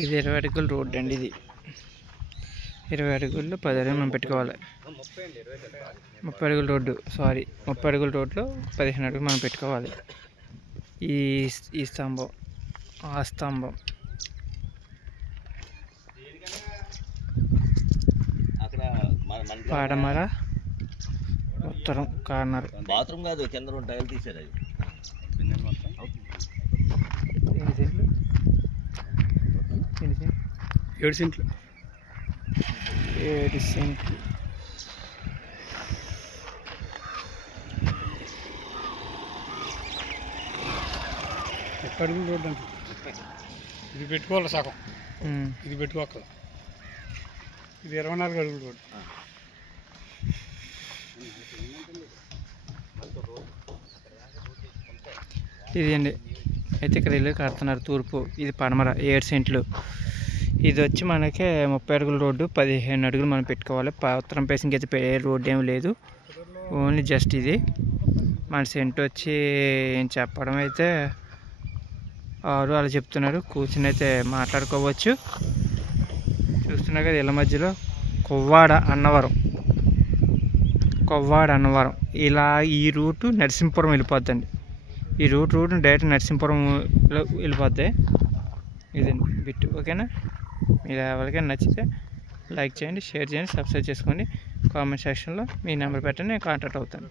ఇది 20 అడుగుల రోడ్ అండి. ఇది 20 అడుగుల్లో 10 అడుగులు మనం పెట్టుకోవాలి. 30 అడుగుల రోడ్డు 30 అడుగుల రోడ్లో 15 అడుగులు మనం పెట్టుకోవాలి. ఈ స్తంభం, ఆ స్తంభం, పాడమర ఉత్తరం కార్నర్. బాత్రూమ్ కాదు, కింద టైల్ తీసారు. అది 7 సెంట్లు. 7 సెంట్లు. అడుగుల రోడ్డు అంటే ఇది పెట్టుకోవాలి సగం, ఇది పెట్టుకోవాలి. ఇది 24 అడుగుల రోడ్డు. ఇది అండి. అయితే ఇక్కడ ఇల్లు కడుతున్నారు తూర్పు. ఇది పడమర 7 సెంట్లు. ఇది వచ్చి మనకి 30 అడుగుల రోడ్డు, 15 అడుగులు మనం పెట్టుకోవాలి. ఉత్తరం ఫేసింగ్ అయితే రోడ్డు ఏమి లేదు, ఓన్లీ జస్ట్ ఇది. మన సెంట్ వచ్చి ఏం చెప్పడం అయితే 6 అలా చెప్తున్నారు. కూర్చుని అయితే మాట్లాడుకోవచ్చు. చూస్తున్నా కదా ఇళ్ళ మధ్యలో కొవ్వాడ అన్నవరం. ఇలా ఈ రూటు నరసింపురం వెళ్ళిపోద్దండి. ఈ రూట్ డైరెక్ట్ నరసింపురంలో వెళ్ళిపోద్ది. ఇదండి బిట్. ఓకేనా? మీరు ఎవరికైనా నచ్చితే లైక్ చేయండి, షేర్ చేయండి, సబ్స్క్రైబ్ చేసుకోండి. కామెంట్ సెక్షన్లో మీ నెంబర్ పెట్టండి, నేను కాంటాక్ట్ అవుతాను.